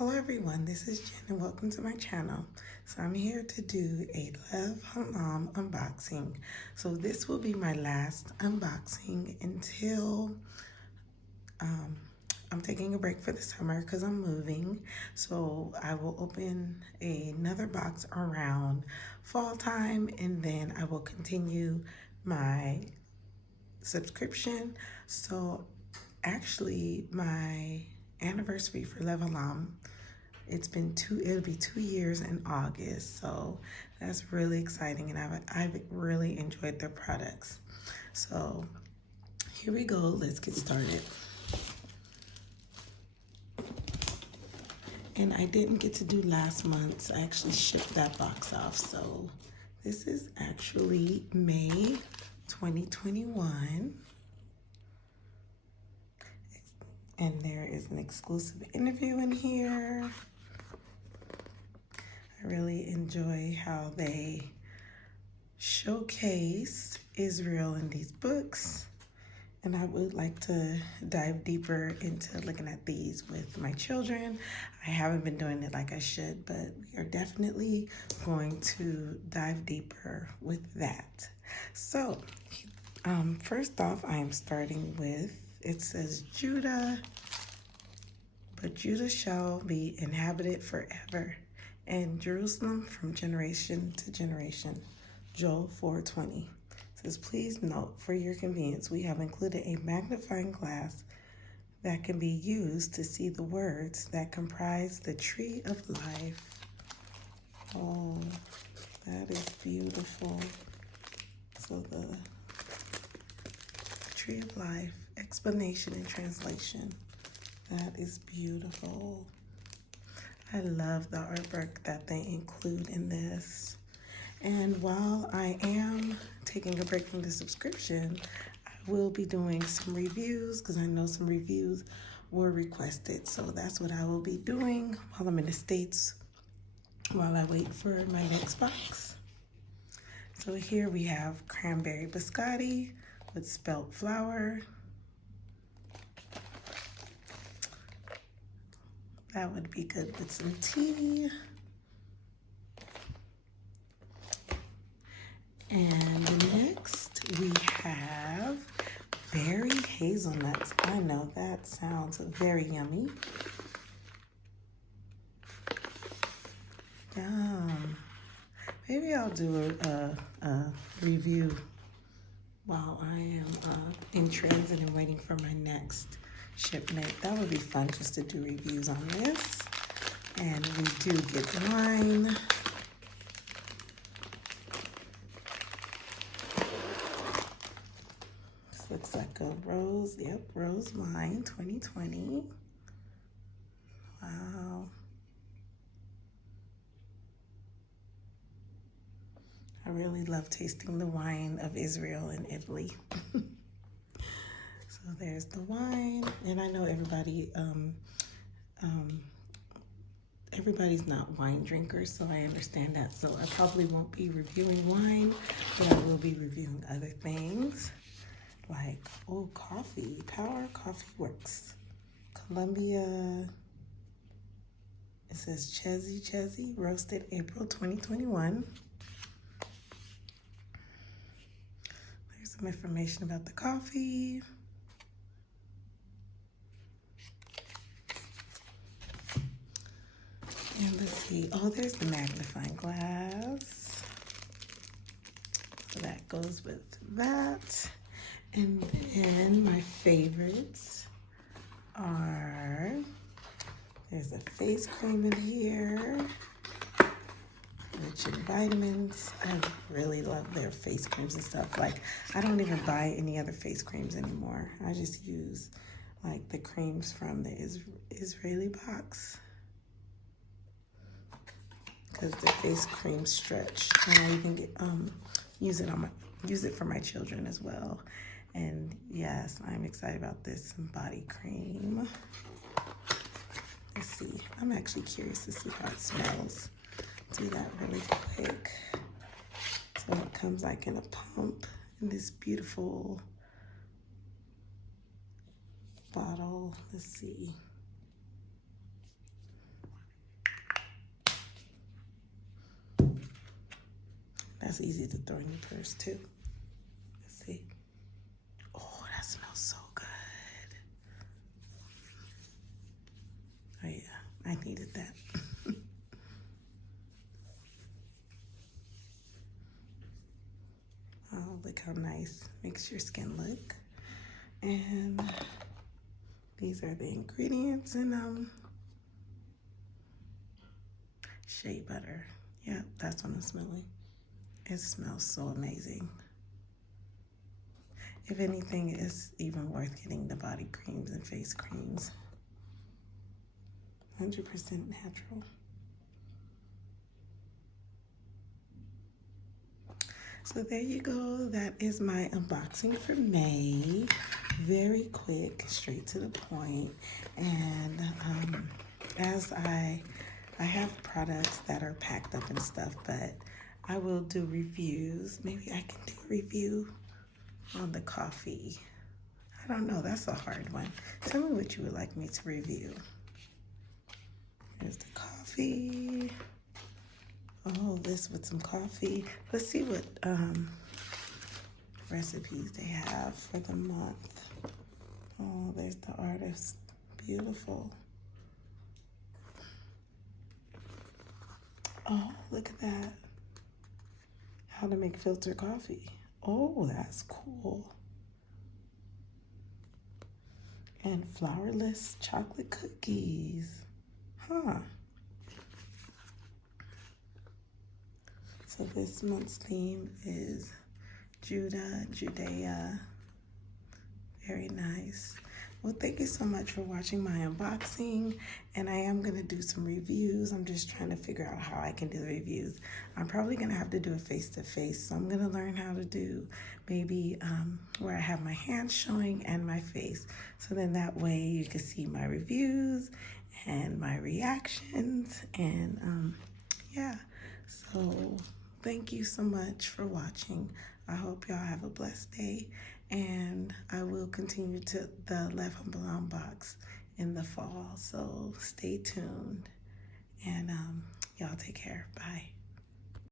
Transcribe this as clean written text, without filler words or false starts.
Hello everyone, this is Jen and welcome to my channel. So I'm here to do a Love HAOLAM unboxing. So this will be my last unboxing until I'm taking a break for the summer because I'm moving. So I will open another box around fall time and then I will continue my subscription. So actually my anniversary for Love HAOLAM, it'll be 2 years in August, so that's really exciting, and I've really enjoyed their products. So here we go, let's get started. And I didn't get to do last month's, I actually shipped that box off, so this is actually May 2021. And there is an exclusive interview in here. I really enjoy how they showcase Israel in these books. And I would like to dive deeper into looking at these with my children. I haven't been doing it like I should, but we are definitely going to dive deeper with that. So, first off, I am starting with, it says Judah, but Judah shall be inhabited forever, and Jerusalem from generation to generation. Joel 4:20 says, please note for your convenience, we have included a magnifying glass that can be used to see the words that comprise the tree of life. Oh, that is beautiful. So the tree of life, explanation and translation. That is beautiful. I love the artwork that they include in this. And while I am taking a break from the subscription, I will be doing some reviews because I know some reviews were requested. So that's what I will be doing while I'm in the States, while I wait for my next box. So here we have cranberry biscotti with spelt flour. That would be good with some tea. And next we have berry hazelnuts. I know that sounds very yummy. Yum. Maybe I'll do a review while I am in transit and waiting for my next shipment. That would be fun just to do reviews on this. And we do get wine. This looks like a rose, yep, rose wine 2020. Wow. I really love tasting the wine of Israel and Italy. So there's the wine, and I know everybody's not wine drinkers, so I understand that. So I probably won't be reviewing wine, but I will be reviewing other things like, oh, coffee, Power Coffee Works, Colombia. It says Chezzy, roasted April 2021. There's some information about the coffee. And let's see, oh, there's the magnifying glass. So that goes with that. And then my favorites are, there's a face cream in here, rich in vitamins. I really love their face creams and stuff. Like, I don't even buy any other face creams anymore. I just use like the creams from the Israeli box, because the face cream stretch, and I even get use it for my children as well. And yes, I'm excited about this body cream. Let's see, I'm actually curious to see how it smells. Do that really quick. So it comes like in a pump in this beautiful bottle. Let's see. that's easy to throw in your purse too. Let's see. Oh, that smells so good. Oh yeah, I needed that. Oh, look how nice. Makes your skin look. And these are the ingredients in shea butter. Yep, that's what I'm smelling. It smells so amazing. If anything, it's even worth getting the body creams and face creams. 100% natural. So there you go. That is my unboxing for May. Very quick, straight to the point. And as I have products that are packed up and stuff, but I will do reviews. Maybe I can do a review on the coffee. I don't know, that's a hard one. Tell me what you would like me to review. Here's the coffee. All this with some coffee. Let's see what recipes they have for the month. Oh, there's the artist. Beautiful. Oh, look at that. How to make filter coffee. Oh, that's cool. And flourless chocolate cookies. Huh. So this month's theme is Judea. Very nice. Well, thank you so much for watching my unboxing, and I am going to do some reviews. I'm just trying to figure out how I can do the reviews. I'm probably going to have to do a face-to-face, so I'm going to learn how to do maybe where I have my hands showing and my face, so then that way you can see my reviews and my reactions, and yeah, so thank you so much for watching. I hope y'all have a blessed day, and I will continue to the Love Humble Unbox in the fall. So stay tuned, and y'all take care. Bye.